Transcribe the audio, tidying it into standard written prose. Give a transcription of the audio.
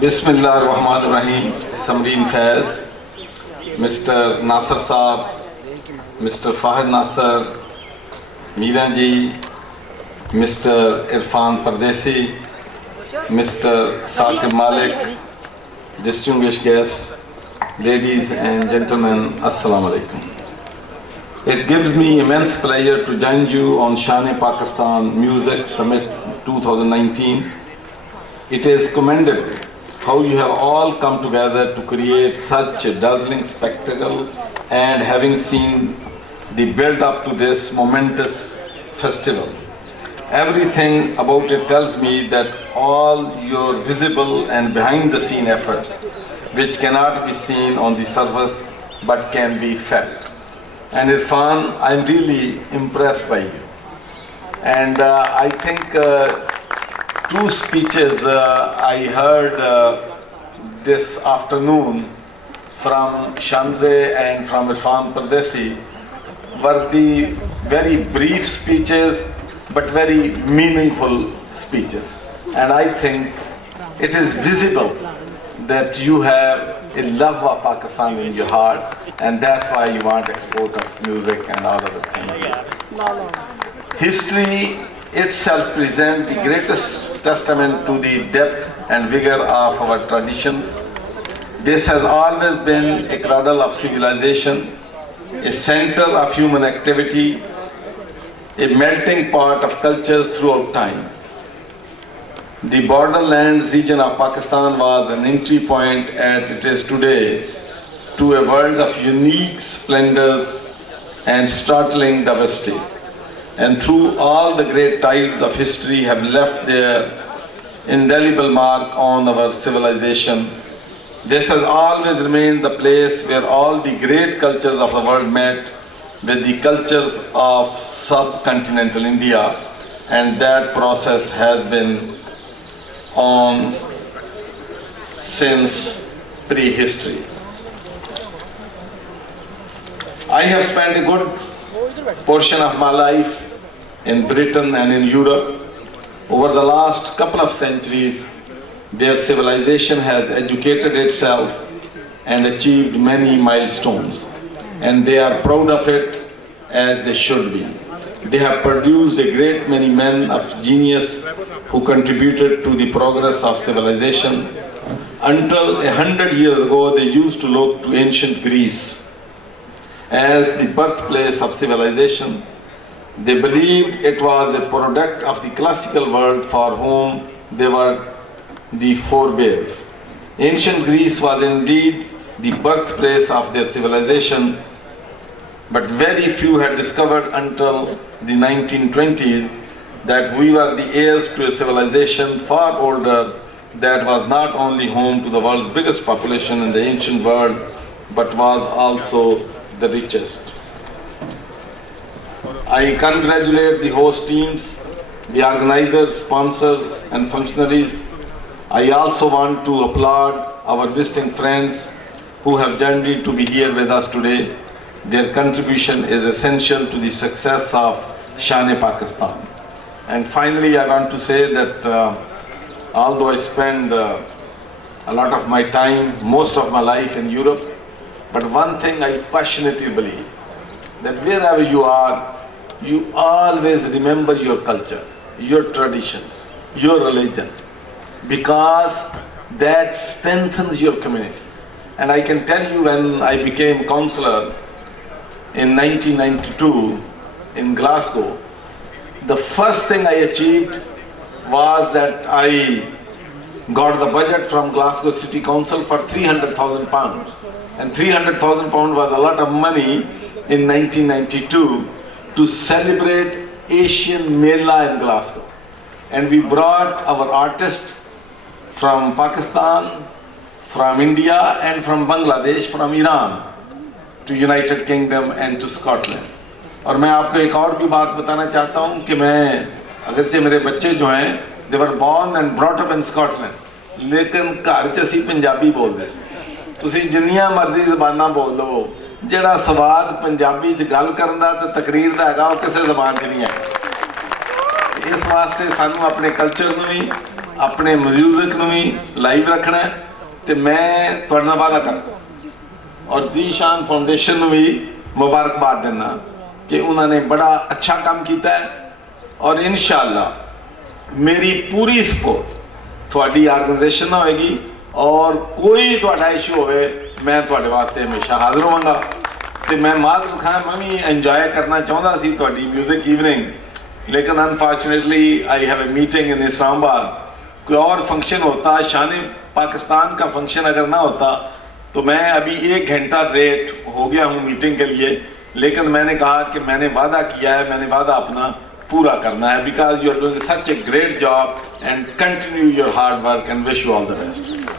Bismillahirrahmanirrahim. Samreen Faiz, Mr. Nasser Saab, Mr. Fahad Nasser, Meera ji, Mr. Irfan Pardesi, Mr. Saqib Malik, distinguished guests, ladies and gentlemen, Assalamu alaikum. It gives me immense pleasure to join you on Shaan-e-Pakistan Music Summit 2019. It is commendable how you have all come together to create such a dazzling spectacle, and having seen the build up to this momentous festival, everything about it tells me that all your visible and behind the scene efforts, which cannot be seen on the surface but can be felt. And Irfan, I'm really impressed by you. And I think two speeches I heard this afternoon from Shamse and from Irfan Pardesi were the very brief speeches but very meaningful speeches. And I think it is visible that you have a love of Pakistan in your heart, and that's why you want export of music and all other things. History itself presents the greatest testament to the depth and vigor of our traditions. This has always been a cradle of civilization, a center of human activity, a melting pot of cultures throughout time. The borderlands region of Pakistan was an entry point as it is today to a world of unique splendors and startling diversity. And through all the great tides of history have left their indelible mark on our civilization. This has always remained the place where all the great cultures of the world met with the cultures of subcontinental India, and that process has been on since prehistory. I have spent a good portion of my life in Britain and in Europe. Over the last couple of centuries, their civilization has educated itself and achieved many milestones, and they are proud of it, as they should be. They have produced a great many men of genius who contributed to the progress of civilization. Until 100 years ago, they used to look to ancient Greece as the birthplace of civilization. They believed it was a product of the classical world for whom they were the forebears. Ancient Greece was indeed the birthplace of their civilization, but very few had discovered until the 1920s that we were the heirs to a civilization far older, that was not only home to the world's biggest population in the ancient world, but was also the richest. I congratulate the host teams, the organizers, sponsors and functionaries. I also want to applaud our visiting friends who have journeyed to be here with us today. Their contribution is essential to the success of Shaan-e-Pakistan. And finally, I want to say that although I spend a lot of my time, most of my life in Europe, but one thing I passionately believe, that wherever you are, you always remember your culture, your traditions, your religion, because that strengthens your community. And I can tell you, when I became councillor in 1992 in Glasgow, the first thing I achieved was that I got the budget from Glasgow City Council for £300,000. And £300,000 was a lot of money in 1992 to celebrate Asian Mela in Glasgow. And we brought our artists from Pakistan, from India and from Bangladesh, from Iran to United Kingdom and to Scotland. और मैं आपको एक और भी बात बताना चाहता हूँ कि मैं अगरचे मेरे बच्चे जो हैं they were born and brought up in Scotland, लेकिन घर च असीं पंजाबी बोलदे सी। तुसीं जिन्नियां मर्जी ज़बानां बोल लो, जिहड़ा स्वाद पंजाबी च गल करन दा ते तकरीर दा हैगा, वो किसी ज़बान च नहीं है। इस वास्ते सानू अपने कल्चर नूं भी अपने म्यूजिक नूं भी लाइव रखना है तो मैं तुहाडे नाल वादा करदा और ज़ीशान फाउंडेशन नूं भी मुबारकबाद देना कि उन्होंने बड़ा अच्छा काम किया है और इंशाअल्लाह मेरी पूरी सपोर्ट थोड़ी ऑर्गेनाइजेशन ना होएगी और कोई थोड़ा इशू होवे मैं थोड़े वास्ते हमेशा हाजिर होवांगा तो मैं माजर खां मैं भी एंजॉय करना चाहता सी थोड़ी म्यूजिक इवनिंग लेकिन unfortunately I have a meeting in Islamabad कोई और फंक्शन होता शान पाकिस्तान का फंक्शन अगर ना होता तो मैं अभी 1 घंटा लेट हो गया हूँ मीटिंग के लिए लेकिन मैंने कहा कि मैंने वादा किया है मैंने वादा अपना पूरा करना है because you are doing such a great job and continue your hard work and wish you all the best